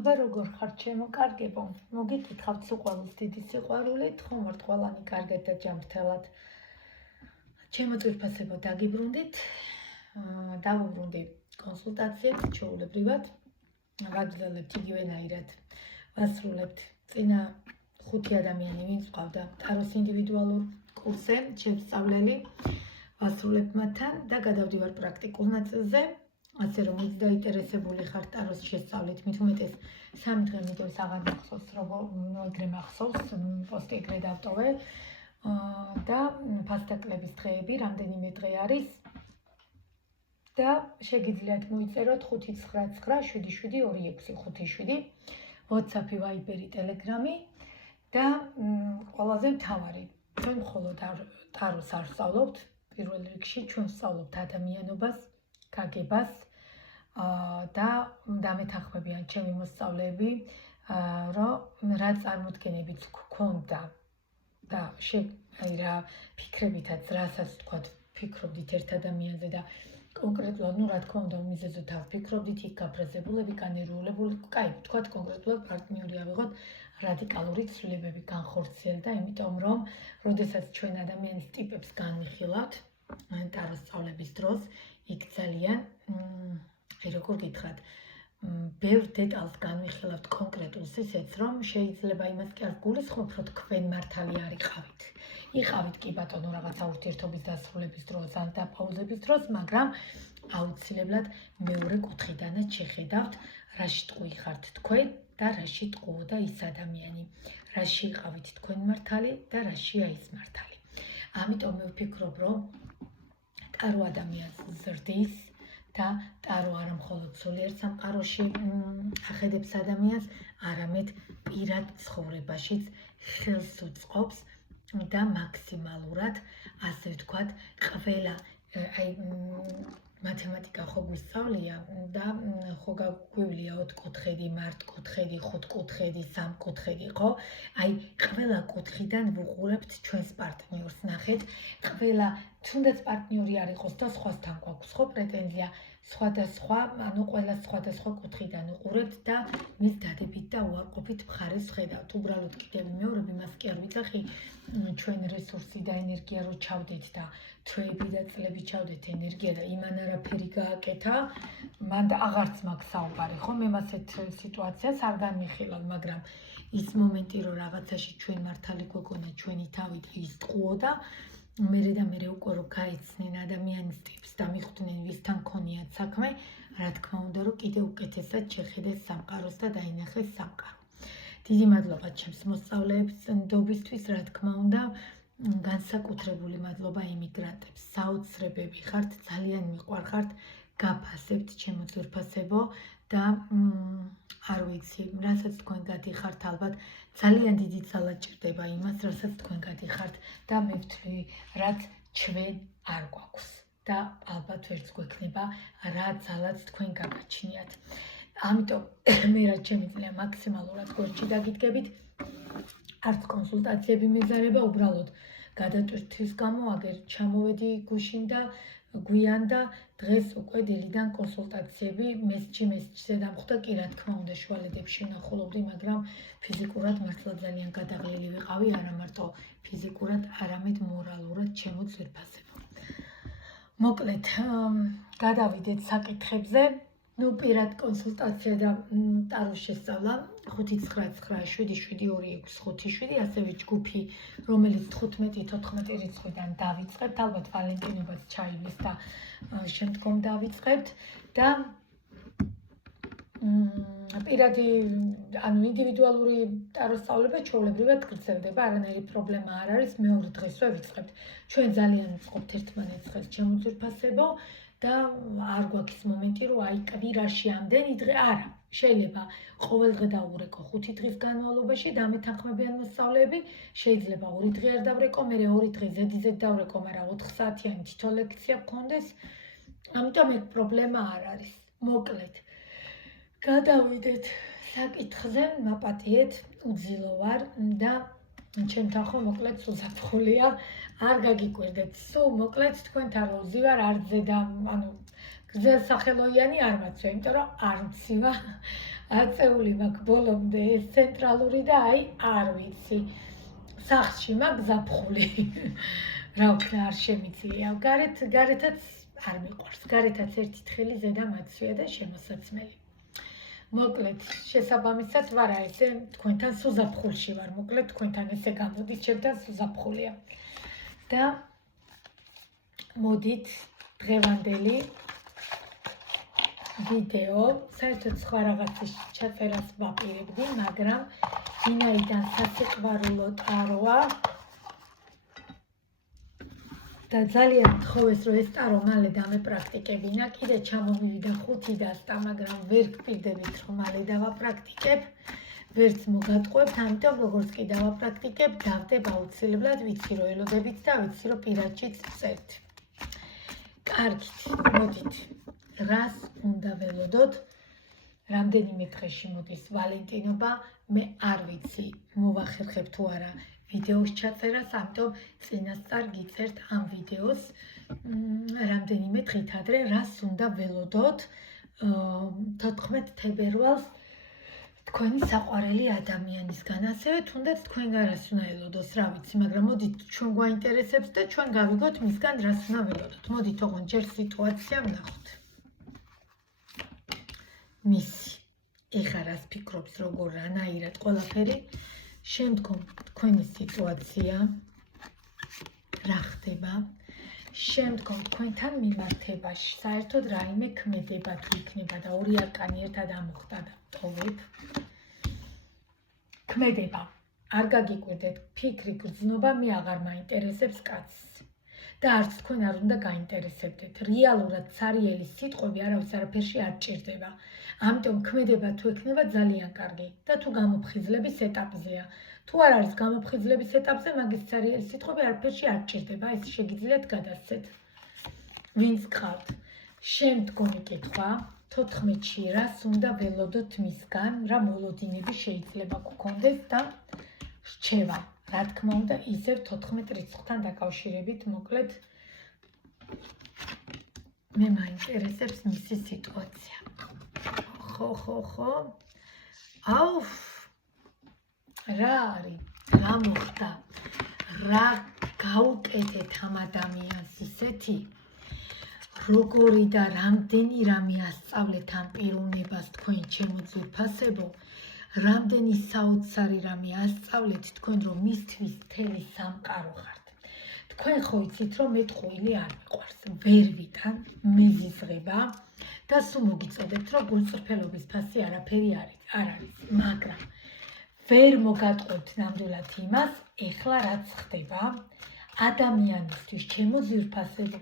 აბა როგორ ხარ ჩემო კარგებო? მოგიკითხავთ სიყვარულს დიდი სიყვარულით, ხომ ვართ ყველანი კარგად და ჯანმრთელად. ჩემო ძვირფასებო დაგიბრუნდით, დავუბრუნდი კონსულტაციებს ჩვეულებრივად, ვაგრძელებთ იგივენაირად, ვასრულებთ წინა 5 ადამიანი ვინც ყავდა ტაროს ინდივიდუალურ კურსზე, შემსწავლელი, ვასრულებთ მათთან და გადავდივარ პრაქტიკულ ნაწილზე. ასე რომ ის დაინტერესებული ხარ ტაროს შესწავლით, მით უმეტეს 3 დღე მიდევს აღარ მახსოვს, ეგრე მახსოვს, პოსტი ეგრე დავტოვე და ფასტაკლების დღეები, რამდენიმე დღე არის და შეგიძლიათ მოიწეროთ 599772727 WhatsApp-ი, Viber-ი, Telegram-ი და ყველაზე მთავარი, ჩვენ მხოლოდ ტაროს არ ვსწავლობთ, პირველ რიგში ჩვენ ვსწავლობთ ადამიანობას, გაგებას და დამეთანხმებიან ჩემი მოსწავლეები, რომ რა წარმოდგენებიც გქონდა და რა ფიქრებითაც რასაც თქვათ ფიქრობდით ერთ ადამიანზე და კონკრეტულად, რა თქმა უნდა, მიზეზად ვფიქრობდით, იქ გაფრაზებულები, განერულებული, თქვათ კონკრეტულად პარტნიორი ავიღოთ, რადიკალური ცვლილებები განხორციელდა, იმიტომ რომ, როდესაც ჩვენ ადამიანის ტიპებს განვიხილავთ, ტაროს სწავლების დროს, იქ ძალიან როგორ გითხრათ, ბევრ დეტალს განვიხილავთ კონკრეტულ ისეც, რომ შეიძლება იმას კი არ გულისხმობ, რომ თქვენ მართალი არ იყავით. იყავით კი ბატონო რაღაცა ურთიერთობის დასრულების დროს ან დაპაუზების დროს, მაგრამ აუცილებლად მეორე კუთხიდანაც შეხედავთ, რაში ტყუი ხართ თქვენ და რაში ტყუოდა ის ადამიანი. რაში იყავით თქვენ მართალი და რაშია ის მართალი. ამიტომ მე ვფიქრობ, რომ ტარო ადამიანს ზრდის და ტარო არა მხოლოდ სულიერ სამყაროში ახედებს ადამიანს, არამედ პირად ცხოვრებაშიც ხელს უწყობს და მაქსიმალურად, ასე ვთქვათ, ყველა მათემატიკა ხო გვისწავლია და ხო გაგვივლია 4 კუთხედი, მართ კუთხედი, 5 კუთხედი, 3 კუთხედი, ხო? ყველა კუთხიდან ვუყურებთ ჩვენს პარტნიორს, ნახეთ, ყველა თუნდაც პარტნიორი არ იყოს და სხვასთან გვაქვს ხო პრეტენზია, სხვადასხვა, ყველა სხვადასხვა კუთხიდან უყურებთ და მის დადებით და უარყოფით მხარეს ვხედავთ. უბრალოდ კიდევ მეორები მას კი არ ვიძახი, ჩვენ რესურსი და ენერგია რო ჩავდეთ და თვეები და წლები ჩავდეთ ენერგია და იმან არაფერი გააკეთა, მან აღარც მაქვს საუბარი, ხო? მე მასეთ სიტუაციას არ განვიხილავ, მაგრამ ის მომენტი, რომ რაღაცაში ჩვენ მართალი გვეგონა ჩვენი თავი და ის ტყუოდა, მერე და მერე უკვე რომ გაიცნენ ადამიანის ტიპს და მიხვდნენ ვისთან ქონიათ საქმე, რა თქმა უნდა, რომ კიდევ უკეთესად შეხედეს სამყაროს და დაინახეს სამყარო. დიდი მადლობა ჩემს მოსწავლეებს ნდობისთვის, რა თქმა უნდა, განსაკუთრებული მადლობა იმიგრანტებს, საოცრებები ხართ, ძალიან მიყვარხართ, გაფასებთ ჩემო ძვირფასებო და არ ვიცი, რასაც თქვენ გადიხართ, ალბათ ძალიან დიდი ძალა ჭირდება იმას, რასაც თქვენ გადიხართ და მე ვთვლი, რაც ჩვენ არ გვაქვს და ალბათ ვერც გვექნება რა ძალაც თქვენ გაგაჩნიათ. ამიტომ მე რაც შემიძლია მაქსიმალურად გვერდში დაგიდგებით, არც კონსულტაციები მეზარება, უბრალოდ გადატვირთვის გამო აგერ ჩამოვედი გუშინ და გვიან და დღეს უკვე დილიდან კონსულტაციები მესჯზე დამხვდა, კი რა თქმა უნდა შუალედებში ვნახულობდი, მაგრამ ფიზიკურად მართლა ძალიან გადაღლილი ვიყავი, არა მარტო ფიზიკურად, არამედ მორალურად ჩემო ძვირფასებო. მოკლედ, გადავიდეთ საკითხებზე. პირად კონსულტაცია და ტაროს შესწავლა 599772727, ასევე ჯგუფი, რომელიც 15-14 რიცხვიდან დავიწყებთ, ალბათ ვალენტინობას ჩაივლის და შემდგომ დავიწყებთ და პირადი, ანუ ინდივიდუალური ტაროს სწავლება ჩვეულებრივად გრძელდება, არანაირი პრობლემა არ არის, მეორე დღესვე ვიწყებთ. ჩვენ ძალიან ვწყობთ ერთმანეთს ხელს, ჩემო ძვირფასებო და არ გვაქვს ის მომენტი, რომ კვირაში ამდენი დღე არა. შეიძლება ყოველ დღე დავურეკო 5 დღის განმავლობაში დამეთანხმებიან მოსწავლეები, შეიძლება 2 დღე არ დავრეკო, მერე 2 დღე ზედიზედ დავრეკო, მაგრამ 4 საათიანი თითო ლექცია გქონდეს. ამიტომ ეგ პრობლემა არ არის. მოკლედ, გადავიდეთ საკითხზე, მაპატიეთ, უძილო ვარ და ჩემთან ხო მოკლედ სულ ზაფხულია, არ გაგიკვირდეთ, სულ მოკლედ თქვენთან რო ვზივარ, არ ძედა, ანუ გრძელსახელოიანი არ მაცვია, იმიტომ რომ არ მცივა, აწეული მაქვს ბოლომდე ეს ცენტრალური და აი არ ვიცი. სახლში მაქვს ზაფხული. რა ვქნა არ შემიძლია. გარეთაც არ მიყვარს. გარეთაც ერთი თხელი ზედა მაცვია და შემოსაცმელი. მოკლედ, შესაბამისად ვარა ესე თქვენთან სუზაფხულში ვარ. მოკლედ თქვენთან ესე გამოდის, ჩემთან სუზაფხულია. და მოდით დღევანდელი ვიდეო, საერთოდ სხვა რაღაცის ჩაწერას ვაპირებდი, მაგრამ ვინაიდან სასიყვარულო ტაროა და ძალიან მთხოვეს, რომ ეს ტარო მალე დამეპრაქტიკებინა, კიდე ჩამომივიდა 5 დასტა, მაგრამ ვერ გპირდებით, რომ მალე დავაპრაქტიკებ, ვერც მოგატყუებთ, ამიტომ როგორც კი დავაპრაქტიკებ, დავდებ აუცილებლად, ვიცი რომ ელოდებით და ვიცი რომ პირადშიც ვწერთ. კარგით, მოდით. რას უნდა ველოდოთ? რამდენიმე დღეში მოდის ვალენტინობა, მე არ ვიცი, მოვახერხებ თუ არა ვიდეოს ჩაწერას, ამიტომ წინასწარ გიწერთ ამ ვიდეოს რამდენიმე დღით ადრე, რას უნდა ველოდოთ 14 თებერვალს თქვენი საყვარელი ადამიანისგან, ასევე თუნდაც თქვენგან რას უნდა ველოდოს, რა ვიცი, მაგრამ მოდით ჩვენ გვაინტერესებს და ჩვენ გავიგოთ მისგან რას უნდა ველოდოთ. მოდით ოღონდ ჯერ სიტუაცია ვნახოთ. მისი ეხა რას ფიქრობს, როგორ რანაირად ყველაფერი, შემდგომ თქვენი სიტუაცია რა ხდება, შემდგომ თქვენთან მიმართებაში საერთოდ რაიმე ქმედება თუ იქნება და ორი არკანი ერთად ამოხდა და ტოვებ. ქმედება. არ გაგიკვირდეთ, ფიქრი, გრძნობა მე აღარ მაინტერესებს კაცს. და არც თქვენ არ უნდა გაინტერესებდეთ. რეალურად ცარიელი სიტყვები არავის არაფერში არ ჭირდება. ამიტომ ქმედება თუ ექნება ძალიან კარგი და თუ გამოფხიზლების ეტაპზეა. თუ არ არის გამოფხიზლების ეტაპზე, მაგის ცარიელი სიტყვები არაფერში არ ჭირდება. ეს შეგიძლიათ გადასცეთ. ვინც გყავთ. შემდგომი კითხვა 14-ში რას უნდა ველოდოთ მისგან, რა მოლოდინები შეიძლება გქონდეს და რჩევა. რა თქმა უნდა, ისევ 14 რიცხვთან დაკავშირებით, მოკლედ მე მაინტერესებს მისი სიტუაცია. ხო. აუφ. რა არის? რა მოხდა? რა გაუკეთეთ ამ ადამიანს ისეთი? როგორი და რამდენი რამე ასწავლეთ ამ პიროვნებას თქვენ ჩემო ძვირფასებო? რამდენი საოცარი რამე ასწავლეთ თქვენ, რომ მისთვის მთელი სამყარო ხართ. თქვენ ხო იცით, რომ მე ტყუილი არ მიყვარს, ვერ ვიტან, მეზიზღება და სულ მოგიწოდებთ, რომ გულწრფელობის ფასი არაფერი არ არის, მაგრამ ვერ მოგატყუებთ ნამდვილად იმას, ეხლა რაც ხდება ადამიანისთვის, ჩემო ძვირფასებო,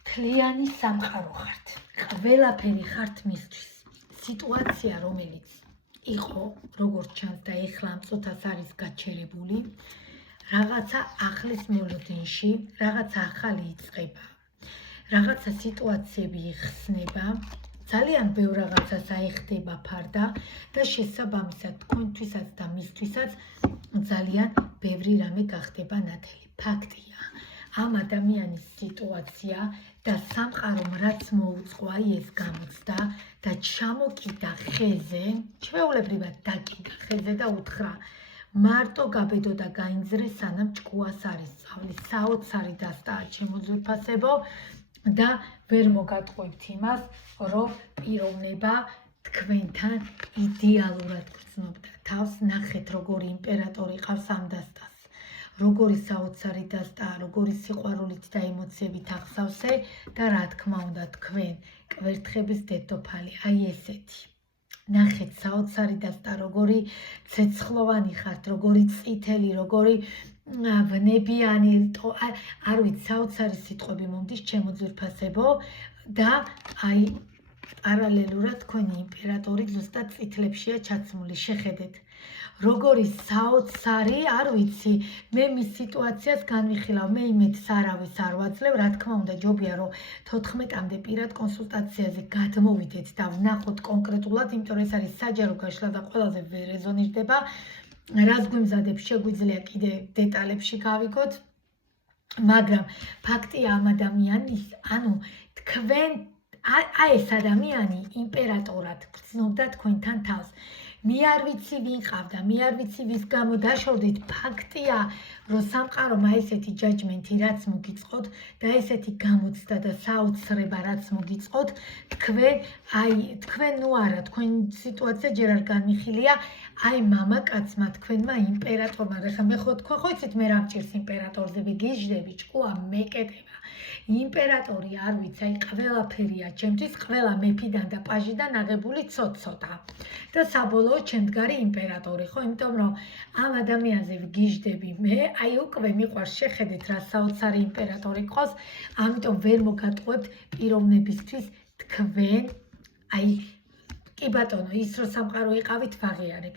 მთლიანი სამყარო ხართ, ყველაფერი ხართ მისთვის. სიტუაცია, რომელიც იყო, როგორც ჩანს და ეხლა ამ წუთას არის გაჩერებული, რაღაცა ახლის მოლოდინში, რაღაცა ახალი იწყება, რაღაცა სიტუაციები იხსნება, ძალიან ბევრ რაღაცას აეხდება ფარდა და შესაბამისად თქვენთვისაც და მისთვისაც ძალიან ბევრი რამე გახდება ნათელი. ფაქტია, ამ ადამიანის სიტუაცია და სამყარომ რაც მოუწყვა ეს გამოცდა და ჩამოკიდა ხეზე, ჩვეულებრივად დაკიდა ხეზე და უთხრა მარტო გაბედო და გაინძრე სანამ ჭკუას არის სწავლის. საოცარი დასტაა ჩემო ძვირფასებო და ვერ მოგატყუებთ იმას, რომ პიროვნება თქვენთან იდეალურად გრძნობდა თავს. ნახეთ როგორი იმპერატორი ყავს ამ დასტას. როგორი საოცარი დასტაა, როგორი სიყვარულით და ემოციებით აღსავსე და რა თქმა უნდა თქვენ კვერთხების დედოფალი, აი ესეთი. ნახეთ საოცარი დასტა, როგორი ცეცხლოვანი ხართ, როგორი წითელი, როგორი ვნებიანი, არ ვიცი, საოცარი სიტყვები მომდის ჩემო ძვირფასებო და აი პარალელურად თქვენი იმპერატორი ზუსტად წითლებშია ჩაცმული, შეხედეთ. როგორი საოცარი, არ ვიცი, მე მის სიტუაციას განვიხილავ, მე იმედს არავის არ ვაძლევ, რა თქმა უნდა, ჯობია რომ 14-მდე პირად კონსულტაციაზე გადმოვიდეთ და ვნახოთ კონკრეტულად, იმიტომ რომ ეს არის საჯარო გაშლა და ყველაზე ვერ რეზონირდება. რას გვიმზადებს, შეგვიძლია კიდე დეტალებში გავიგოთ, მაგრამ ფაქტია ამ ადამიანის, ანუ თქვენ აი ეს ადამიანი იმპერატორად გრძნობდა თქვენთან თავს. მე არ ვიცი ვინ ყავდა, მე არ ვიცი ვის გამო დაშორდით. ფაქტია, რომ სამყარომ აი ესეთი ჯაჯმენტი რაც მოგიწყოთ და ესეთი გამოცდა და საოცრება რაც მოგიწყოთ, თქვენ ნუ არა, თქვენ სიტუაცია ჯერ არ განმიხილია, აი მამაკაცმა თქვენმა იმპერატორმა, ხა მე ხო თქვენ ხო იცით მე რა მჭირს იმპერატორზე ვიგიჟდები, ჭკუა მეკეტება. იმპერატორი არ ვიცი, აი ყველაფერია ჩემთვის, ყველა მეფიდან და პაჟიდან აღებული ცოტ-ცოტა. და საბოლოოდ ჩემდგარი იმპერატორი, ხო? იმიტომ რომ ამ ადამიანზე ვგიჟდები მე, აი უკვე მიყვარს შეხედეთ რა საოცარი იმპერატორი ყავს, ამიტომ ვერ მოგატყუებთ პიროვნებისთვის თქვენ, აი კი ბატონო, ის რომ სამყარო იყავით ვაღიარებ.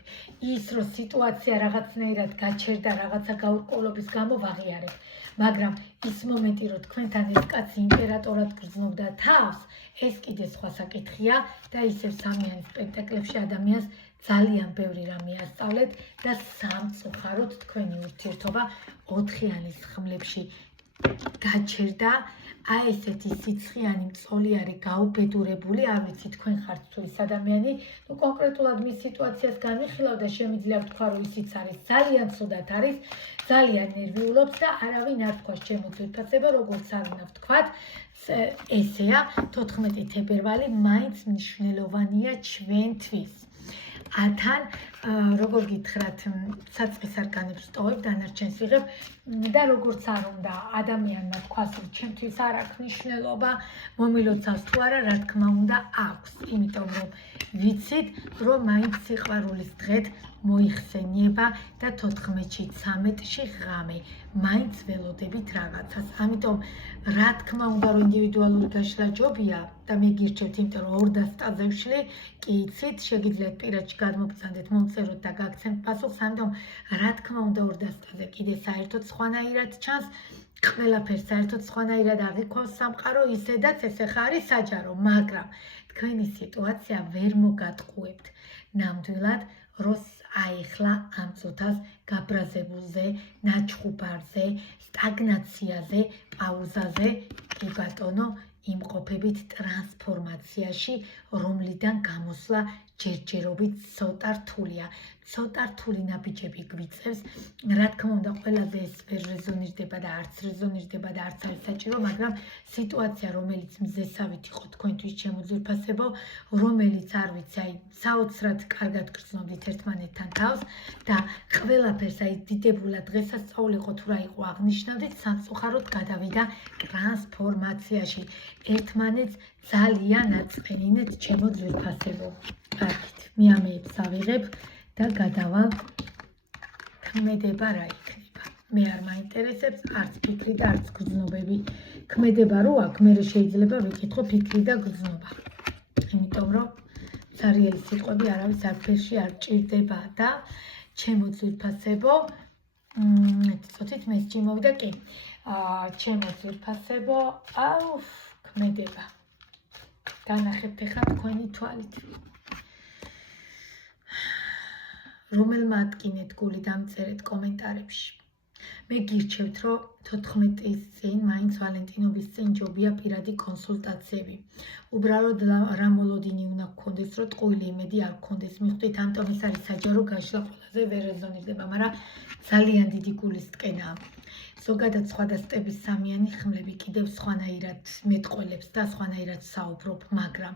ის რომ სიტუაცია რაღაცნაირად გაჩერდა რაღაცა გაურკვევლობის გამო ვაღიარებ. მაგრამ ის მომენტი რომ თქვენთან ეს კაცი იმპერატორად გრძნობდა თავს, ეს კიდე სხვა საკითხია და ისევ სამიანი სპექტაკლებში ადამიანს ძალიან ბევრი რამე ასწავლეთ და სამწუხაროდ თქვენი ურთიერთობა 4-იანის ხმლებში გაჩერდა. აი ესეთი სიცხიანი მწოლიარე გაუბედურებული, არ ვიცი თქვენ ხართ თუ ის ადამიანი, ნუ კონკრეტულად მის სიტუაციას განვიხილავ და შემიძლია ვთქვა რომ ისიც არის ძალიან ცუდად არის, ძალიან ნერვიულობს და არავინ არ თქვას ჩემო ძვირფასება, როგორც არ უნდა ვთქვათ, ესეა 14 თებერვალი მაინც მნიშვნელოვანია ჩვენთვის. თან როგორ გითხრათ, საწყის არკანებს ვტოვებ, დანარჩენს ვიღებ და როგორც არ უნდა ადამიანმა თქვას, რომ ჩემთვის არ აქვს მნიშვნელობა, მომილოცავს თუ არა, რა თქმა უნდა აქვს, იმიტომ რომ ვიცით, რომ მაინც სიყვარულის დღეთ მოიხსენიება და 14-ში 13-ში ღამე მაინც ველოდებით რაღაცას. ამიტომ რა თქმა უნდა რომ ინდივიდუალური გაშლა ჯობია და მე გირჩევთ, იმიტომ რომ 200 სტაზე ვშლი, კი იცით, შეგიძლიათ პირადში გადმოგწანდეთ, მომწეროთ და გაგცემთ პასუხს, ამიტომ რა თქმა უნდა 200 სტაზე კიდე საერთოდ სხვანაირად ჩანს, ყველაფერს საერთოდ სხვანაირად აღიქვავს სამყარო, ისედაც ეს ახლა არის საჯარო, მაგრამ თქვენი სიტუაცია ვერ მოგატყუებთ. ნამდვილად, რომ აიხლა ამ წუთას გაბრაზებულზე, ნაჩხუბარზე, სტაგნაციაზე, პაუზაზე, კი ბატონო, იმყოფებით ტრანსფორმაციაში, რომლიდან გამოსვლა ჯერჯერობით ცოტა რთულია. ცოტა რთული ნაბიჯები გვიწევს, რა თქმა უნდა, ყველაზე ეს ვერ რეზონირდება და არც რეზონირდება და არც არის საჭირო, მაგრამ სიტუაცია, რომელიც მზესავით იყო თქვენთვის ჩემო ძვირფასებო, რომელიც არ ვიცი, აი საოცრად კარგად გრძნობდით ერთმანეთთან თავს და ყველაფერს აი დიდებულად დღესასწაული იყო თუ რა იყო აღნიშნავდით, სამწუხაროდ გადავიდა ტრანსფორმაციაში. ერთმანეთს ძალიან აწყენინეთ ჩემო ძვირფასებო. კარგით, მე ამეებს ავიღებ და გადავალ ქმედება რა იქნება. მე არ მაინტერესებს არც ფიქრი და არც გრძნობები. ქმედება რო აქვს, მე შეიძლება ვიკითხო ფიქრი და გრძნობა. იმიტომ რომ სარიელი სიტყვები არავის არაფერში არ ჭირდება და ჩემო ძვირფასებო, ცოტით მესჯი მოვიდა კი. ჩემო ძვირფასებო, ქმედება. განახებთ ახლა თქვენი თვალით. რომელმა ადგინეთ გული დამწერეთ კომენტარებში. მე გირჩევთ, რომ 14-ის წინ, მაინც ვალენტინობის წინ ჯობია პირადი კონსულტაციები. უბრალოდ რა მოლოდინი უნდა გქონდეს, რომ ტყუილი იმედი არ გქონდეს. მიხვდით, ამიტომ ეს არის საჯარო გაშლა, ყველაზე ვერ რეზონირდება, მაგრამ ძალიან დიდი გულის ტკენაა. ზოგადად სხვადასხვა სტების სამიანი ხმლები კიდევ სხვანაირად მეტყველებს და სხვანაირად საუბრობ, მაგრამ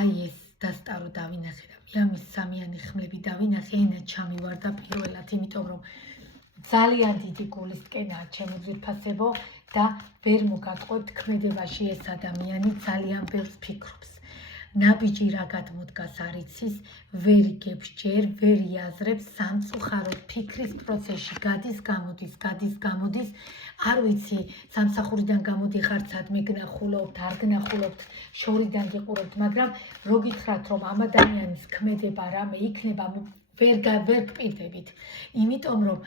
აი ეს დასტარო დავინახე და მე ამის სამიანი ხმლები დავინახე, ენა ჩამივარდა პირველად, იმიტომ რომ ძალიან დიდი გულის ტკენაა ჩემო ძვირფასებო და ვერ მოგატყუებთ ქმედებაში ეს ადამიანი ძალიან ბევრს ფიქრობს. ნაბიჯი რა გადმოდგას არ იცის, ვერ იგებს ჯერ, ვერ იაზრებს, სამწუხაროდ ფიქრის პროცესში გადის, გამოდის, არ ვიცი, სამსახურიდან გამოდიხართ, სადმე გნახულობთ, არ გნახულობთ, შორიდან გიყურებთ, მაგრამ რო გითხრათ, რომ ამ ადამიანის ქმედება რამე იქნება, ვერ გპირდებით, იმიტომ რომ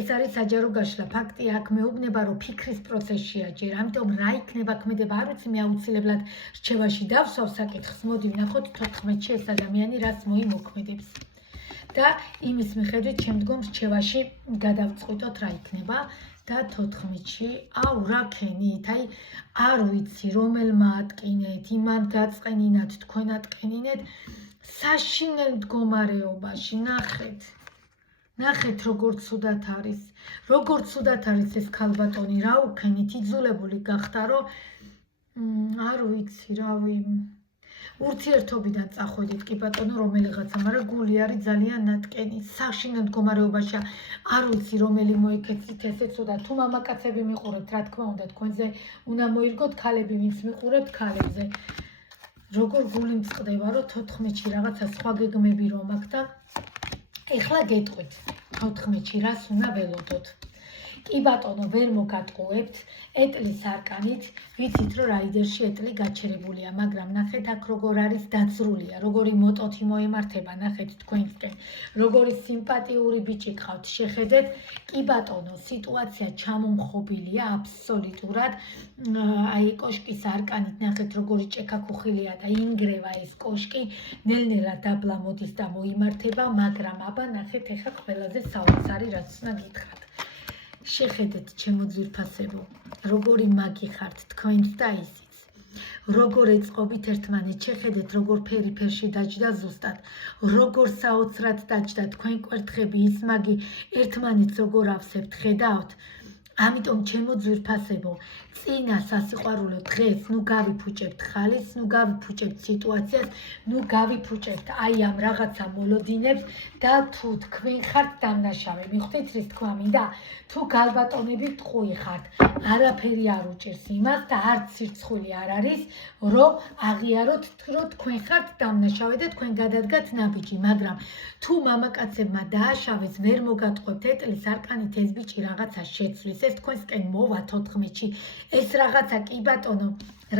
ეს არის საჯარო გაშლა, ფაქტია, აქ მეუბნება, რომ ფიქრის პროცესშია ჯერ, ამიტომ რა იქნება ქმედება, არ ვიცი, მე აუცილებლად რჩევაში დავსვავ საკითხს, მოდი ვნახოთ 14-ში ეს ადამიანი რაც მოიმოქმედებს. და იმის მიხედვით შემდგომ რჩევაში გადავწყვიტოთ რა იქნება და 14-ში აუ რა ქენით, აი არ ვიცი რომელმა ატკინეთ, იმან გაწყენინათ, თქვენ ატკენინეთ საშინელ მდგომარეობაში, ნახეთ როგორ ცუდად არის, ეს ქალბატონი რა უქენით, იძულებული გახდა რომ არ ვიცი რავი ურთიერთობიდან წახვედით კი ბატონო რომელიღაცა, მაგრამ გული არის ძალიან ნატკენი, საშინელ მდგომარეობაში, არ ვიცი რომელი მოიქეცით ესე ცუდა, თუ მამაკაცები მიყურებთ, რა თქმა უნდა, თქვენზე უნდა მოირგოთ, ქალები ვინც მიყურებთ, ქალებზე. როგორ გული მწყდება, რომ 14-ში რაღაცა სხვა გეგმები რომ აქვს და ეხლა გეტყვით, 14-ში რას უნდა ველოდოთ. კი ბატონო, ვერ მოგატყუებთ, ეტლის არკანით, ვიცით რომ რაიდერში ეტლი გაჩერებულია, მაგრამ ნახეთ აქ როგორ არის დაძრულია, როგორი მოტოთი მოემართება, ნახეთ თქვენსკენ, როგორი სიმპათიური ბიჭი გყავთ, შეხედეთ, კი ბატონო, სიტუაცია ჩამომხობილია აბსოლუტურად, აი კოშკის არკანით ნახეთ როგორი ჭექაქუხილია და ინგრევა ეს კოშკი, ნელ-ნელა დაბლა მოდის და მოიმართება, მაგრამ აბა ნახეთ ეხა ყველაზე საოცარი რაც უნდა გითხრათ. შეხედეთ ჩემო ძვირფასებო, როგორი მაგი ხართ თქვენც და ისიც. როგორ ეწყობით ერთმანეთს, შეხედეთ როგორ ფერი ფერში დაჯდა ზუსტად, როგორ საოცრად დაჯდა თქვენ კვერთხები, ის მაგი ერთმანეთს როგორ ავსებთ, ხედავთ? ამიტომ ჩემო ძვირფასებო, წინა სასიყვარულო დღეს ნუ გავიფუჭებთ ხალისს, ნუ გავიფუჭებთ სიტუაციას, ნუ გავიფუჭებთ აი ამ რაღაცა მოლოდინებს და თუ თქვენ ხართ დამნაშავე, მიხვდით რის თქვა მინდა? თუ გალბატონები ტყუი ხართ, არაფერი არ უჭირს იმას და არც სირცხვილი არ არის, რომ აღიაროთ, რომ თქვენ ხართ დამნაშავე და თქვენ გადადგათ ნაბიჯი, მაგრამ თუ მამაკაცებმა დააშავეს, ვერ მოგატყუებთ ეტლის არკანით ეს ბიჭი რაღაცა შეცვლის, ეს თქვენსკენ მოვა 14-ში, ეს რაღაცა კი ბატონო,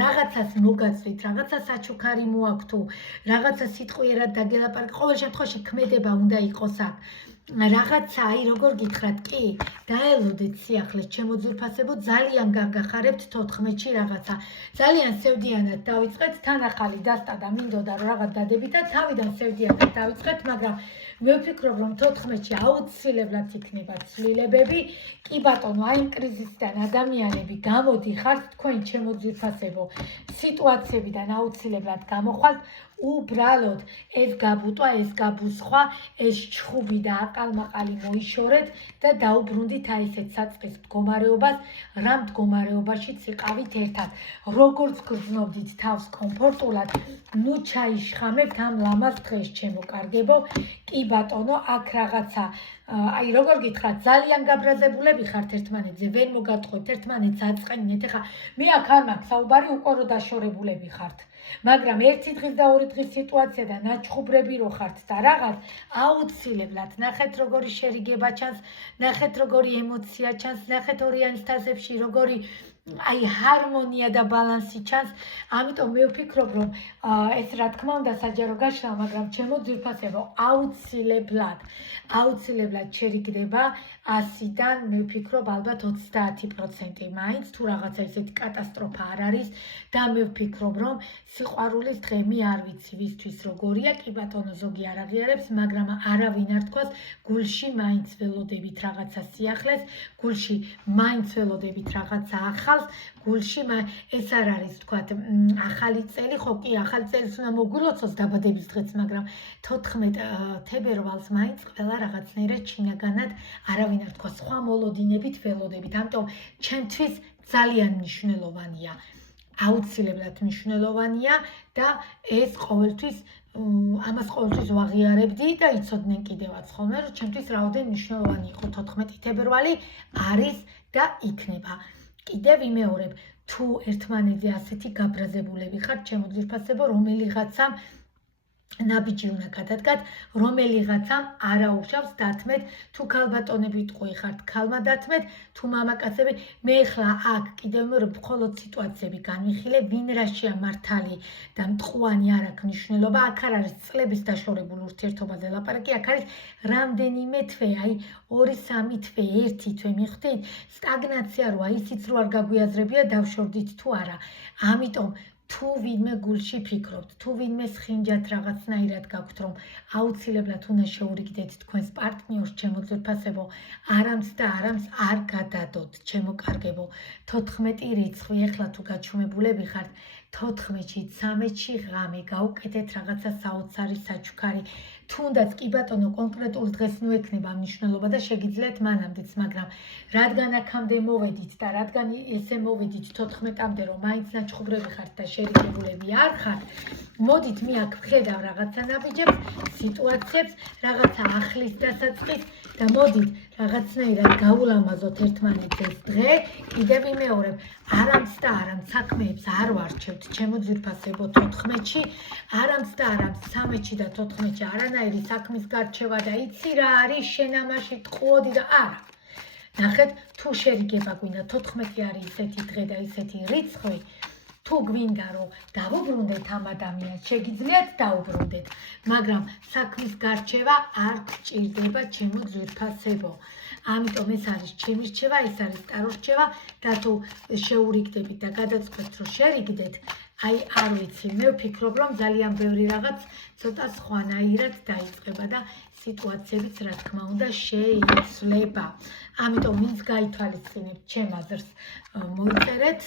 რაღაცას მოგაწვით, რაღაცა საჩუქარი მოაქვთ თუ რაღაცა სიტყვიერად დაგელაპარაკეთ, ყოველ შემთხვევაში ქმედება უნდა იყოს აქ. რაღაცა აი როგორ გითხრათ, კი, დაელოდეთ სიახლეს ჩემო ძვირფასებო, ძალიან გაგახარებთ 14-ში რაღაცა. ძალიან სევდიანად დავიწყეთ, თან ახალი დასტა და მინდოდა რომ რაღაც დადებით და თავიდან სევდიანად დავიწყეთ, მაგრამ მე ვფიქრობ რომ 14-ში აუცილებლად იქნება ცვლილებები. კი ბატონო, აი იმ კრიზისიდან ადამიანები გამოდიხართ, თქვენ ჩემო ძვირფასებო, სიტუაციებიდან აუცილებლად გამოხვალთ. უბრალოდ ეს გაბუტვა, ეს გაბუსხვა, ეს ჩხუბი და აყალმაყალი მოიშორეთ და დაუბრუნდით აი ესეთ საწყის მდგომარეობას, რა მდგომარეობაშიც იყავით ერთად. როგორც გრძნობდით თავს კომფორტულად, ნუ ჩაიშხამებთ ამ ლამაზ დღეს ჩემო კარგებო. კი ბატონო, აქ რაღაცა აი როგორ გითხრათ, ძალიან გაბრაზებულები ხართ ერთმანეთზე, ვერ მოგატყუებთ ერთმანეთს აწყენინეთ. ეხლა მე აქ არ მაქვს საუბარი, უკვე რო დაშორებულები ხართ. მაგრამ ერთი დღის და ორი დღის სიტუაცია და ნაჩხუბრები რო ხართ და რაღაც აუცილებლად ნახეთ როგორი შერიგება ჩანს, ნახეთ როგორი ემოცია ჩანს, ნახეთ ორიანის თასებში როგორი აი ჰარმონია და ბალანსი ჩანს. ამიტომ მე ვფიქრობ რომ ეს რა თქმა უნდა საჯარო გაშლა, მაგრამ ჩემო ძვირფასებო, აუცილებლად შერიგდება 100-დან მე ვფიქრობ ალბათ 30% მაინც თუ რაღაცა ისეთი კატასტროფა არ არის და მე ვფიქრობ რომ სიყვარულის დღე მე არ ვიცი ვისთვის როგორია, კი ბატონო ზოგი არ აღიარებს, მაგრამ არავინ არ თქოს, გულში მაინც ველოდებით რაღაცა სიახლეს, გულში მაინც ველოდებით რაღაცა ახალს, გულში ეს არ არის თქვათ ახალი წელი, ხო კი ახალი წელს უნდა მოგვილოცოს დაბადების დღეც, მაგრამ 14 თებერვალს მაინც ყველა რაღაცნაირად შინაგანად არავინ არ თქვა, სხვა მოლოდინებით ველოდებით. ამიტომ ჩემთვის ძალიან მნიშვნელოვანია, აუცილებლად მნიშვნელოვანია და ეს ყოველთვის ამას ყოველთვის ვაღიარებდი და იცოდნენ კიდევაც ხოლმე, რომ ჩემთვის რაოდენ მნიშვნელოვანი იყო 14 თებერვალი არის და იქნება. კიდევ ვიმეორებ, თუ ერთმანეთზე ასეთი გაბრაზებულები ხართ, ჩემო ძვირფასებო, რომელიღაცა ნაბიჯი უნდა გადადგათ, რომელიღაცამ არაუშავს დათმეთ, თუ ქალბატონები ტყუი ხართ, ქალმა დათმეთ, თუ მამაკაცები. მე ხლა აქ კიდევ მხოლოდ სიტუაციები განვიხილე, ვინ რაშია მართალი და მტყუანი არ აქვს მნიშვნელობა, აქ არ არის წლების დაშორებულ ურთიერთობაზე ლაპარაკი, აქ არის რამდენიმე თვე, აი 2-3 თვე, 1 თვე, მიხვდით? სტაგნაცია როა, ისიც რო არ გაგვიაზრებია, დავშორდით თუ არა. ამიტომ თუ ვინმე გულში ფიქრობთ, თუ ვინმე ხინჯად რაღაცნაირად გაქვთ, რომ აუცილებლად უნდა შეურიგდეთ თქვენს პარტნიორს, ჩემო ძვირფასებო, არამც და არამც არ გადადოთ, ჩემო კარგებო. 14 რიცხვი, ეხლა თუ გაჩვენებულები ხართ, 14-ში, 13-ში ღამე გაუკეთეთ რაღაცა საოცარი საჩუქარი. თუნდაც კი ბატონო კონკრეტულ დღეს ნუ ექნება მნიშვნელობა და შეგიძლიათ მანამდეც, მაგრამ რადგან აქამდე მოვედით და რადგან ესე მოვედით 14-მდე, რომ მაინც ნაჩხუბრები ხართ და შერიგებულები არ ხართ, მოდით მე აქ ვხედავ რაღაცა ნაბიჯებს, სიტუაციებს, რაღაცა ახლის დასაწყის და მოდით რაღაცნაირად გაულამაზოთ ერთმანეთს ეს დღე. კიდევ ვიმეორებ, არამც და არამც საქმეებს არ ვარჩევთ, ჩემო ძვირფასებო 14-ში, არამც და არამც 13-ში და 14-ში არანაირი საქმის გარჩევა და იცი რა არის შენ ამაში ტყუოდი და არა. ნახეთ, თუ შერიგება გვინდა 14 არის ისეთი დღე და ისეთი რიცხვი, თუ გვინდა რომ დავუბრუნდეთ ამ ადამიანს, შეგიძლიათ დაუბრუნდეთ, მაგრამ საქმის გარჩევა არ გჭირდება, ჩემო ძვირფასებო. ამიტომ ეს არის ჩემი რჩევა, ეს არის ტარო რჩევა და თუ შეურიგდებით და გადაწყვეტთ რომ შერიგდეთ, აი არ ვიცი, მე ვფიქრობ რომ ძალიან ბევრი რაღაც ცოტა სხვანაირად დაიწყება და სიტუაციებიც რა თქმა უნდა შეიცვლება. ამიტომ ვინც გაითვალისწინებთ ჩემ აზრს, მოიწერეთ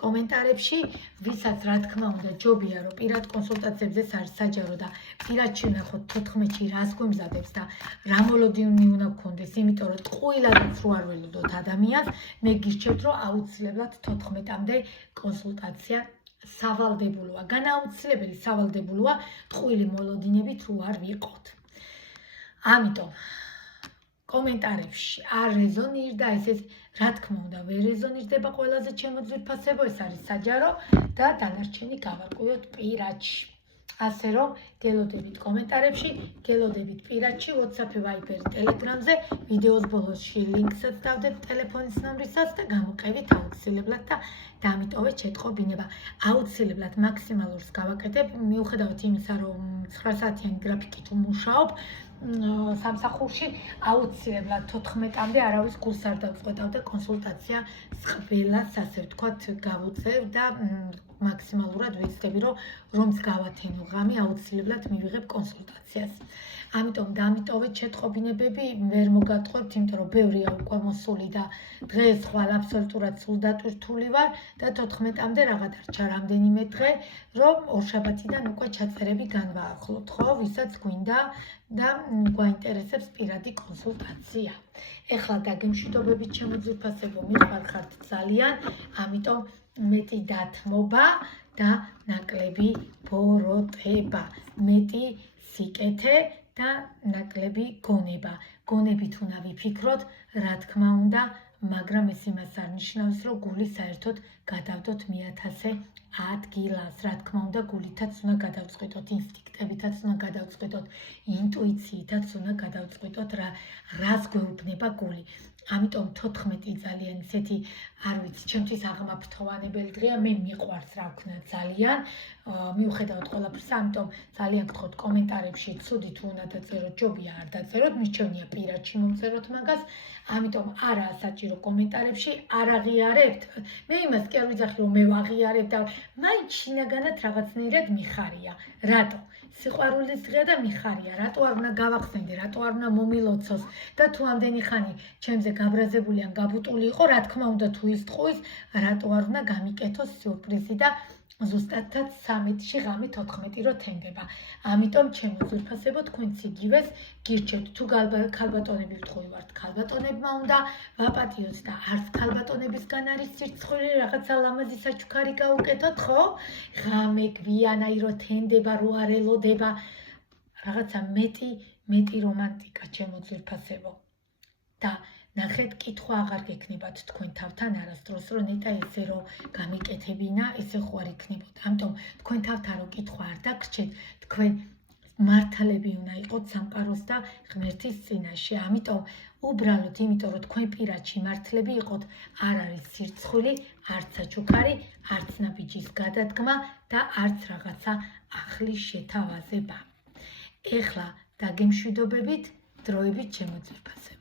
კომენტარებში, ვისაც რა თქმა უნდა ჯობია რომ პირად კონსულტაციებს ეს არის საჯარო და პირადში ვნახოთ 14-ში რას გვემზადებს და რა მოლოდინი უნდა გქონდეს, იმიტომ რომ ტყუილადაც რო არ ველოდოთ ადამიანს, მე გირჩევთ რომ აუცილებლად 14-მდე კონსულტაცია სავალდებულოა, განაუცილებელი სავალდებულოა, ტყუილი მოლოდინებით რო არ ვიყოთ. ამიტომ კომენტარებში არ რეზონირდა ეს რა თქმა უნდა ვერ რეზონირდება ყველაზე ჩემო ძვირფასებო, ეს არის საჯარო და დანარჩენი გავარკვიოთ პირადში. ასე რომ გელოდებით კომენტარებში, გელოდებით პირადში, WhatsApp, Viber, Telegram-ზე, ვიდეოს ბოლოსში ლინკსაც დავდებ ტელეფონის ნომრისას და გამოყევით აუცილებლად და დამიტოვეთ შეტყობინება. აუცილებლად მაქსიმალურს გავაკეთებ, მიუხედავად იმისა, რომ 9 საათიანი გრაფიკით ვმუშაობ, სამსახურში აუცილებლად 14-მდე არავის გულს არ დავწყვეტავ და კონსულტაცია ყველას, ასე ვთქვათ, გავუწევ და მაქსიმალურად ვეცდები, რომც გავათენო ღამე, აუცილებლად მივიღებ კონსულტაციას. ამიტომ დამიტოვეთ შეტყობინებები, ვერ მოგატყობთ, იმიტომ რომ ბევრია უკვე მოსული და დღეს ხვალ აბსოლუტურად სულ დატვირთული ვარ და 14-მდე რაღა დარჩა რამდენიმე დღე, რომ ორშაბათიდან უკვე ჩაწერები განვაახლოთ, ხო, ვისაც გვინდა და გვაინტერესებს პირადი კონსულტაცია. ეხლა დაგემშვიდობებით ჩემო ძვირფასებო, მიყვარხართ ძალიან, ამიტომ მეტი დათმობა და ნაკლები ბოროტება, მეტი სიკეთე და ნაკლები გონება. გონებით უნდა ვიფიქროთ, რა თქმა უნდა, მაგრამ ეს იმას არ ნიშნავს, რომ გული საერთოდ გადავდოთ 1000 ადგილას. რა თქმა უნდა, გულითაც უნდა გადავწყვეტოთ, ინსტინქტებითაც უნდა გადავწყვეტოთ, ინტუიციითაც უნდა გადავწყვეტოთ, რას გვეუბნება გული. ამიტომ 14 ძალიან ისეთი, არ ვიცი, ჩემთვის აღმაფრთოვანებელი დღეა, მე მიყვარს რა ვქნა ძალიან, მიუხედავად ყველაფერს, ამიტომ ძალიან გთხოვთ კომენტარებში, ცუდი თუ უნდა დაწეროთ, ჯობია არ დაწეროთ, მირჩევნია პირადში მომწეროთ მაგას, ამიტომ არაა საჭირო კომენტარებში არ აღიარებთ. მე იმას კი არ ვიძახი, რომ მე ვაღიარებ და მაინც შინაგანად რაღაცნაირად მიხარია. რატო? სიყვარულის დღეა და მიხარია, რატო არ უნდა გავახსენდე, რატო არ უნდა მომილოცოს და თუ ამდენი ხანი ჩემზე გაბრაზებული ან გაბუტული იყო, რა თქმა უნდა თუ ის ტყუის, რატო არ უნდა გამიკეთოს სიურპრიზი და ზუსტადაც 13-ში ღამე 14 რო თენდება. ამიტომ ჩემო ძვირფასებო, თქვენც იგივეს გირჩევთ, თუ ქალბატონები ვთხოვი ვართ, ქალბატონებმა უნდა ვაპატიოთ და არც ქალბატონებისგან არის სირცხვილი, რაღაცა ლამაზი საჩუქარი გაუკეთოთ, ხო? ღამე გვიანაი რო თენდება, რო არ ელოდება, რაღაცა მეტი რომანტიკა ჩემო ძვირფასებო. და ნახეთ, კითხვა აღარ გექნებათ თქვენ თავთან არასდროს, რომ ნეტა ესე რომ გამიკეთებინა, ესე ხო არ იქნებოდა. ამიტომ თქვენ თავთან რომ კითხვა არ დაგრჩეთ, თქვენ მართლები უნდა იყოთ სამყაროს და ღმერთის წინაშე. ამიტომ უბრალოდ იმიტომ რომ თქვენ პირადში მართლები იყოთ, არ არის სირცხვილი, არც საჩუქარი, არც ნაბიჯის გადადგმა და არც რაღაცა ახლის შეთავაზება. ეხლა დაგემშვიდობებით, დროებით ჩემო ძვირფასებო.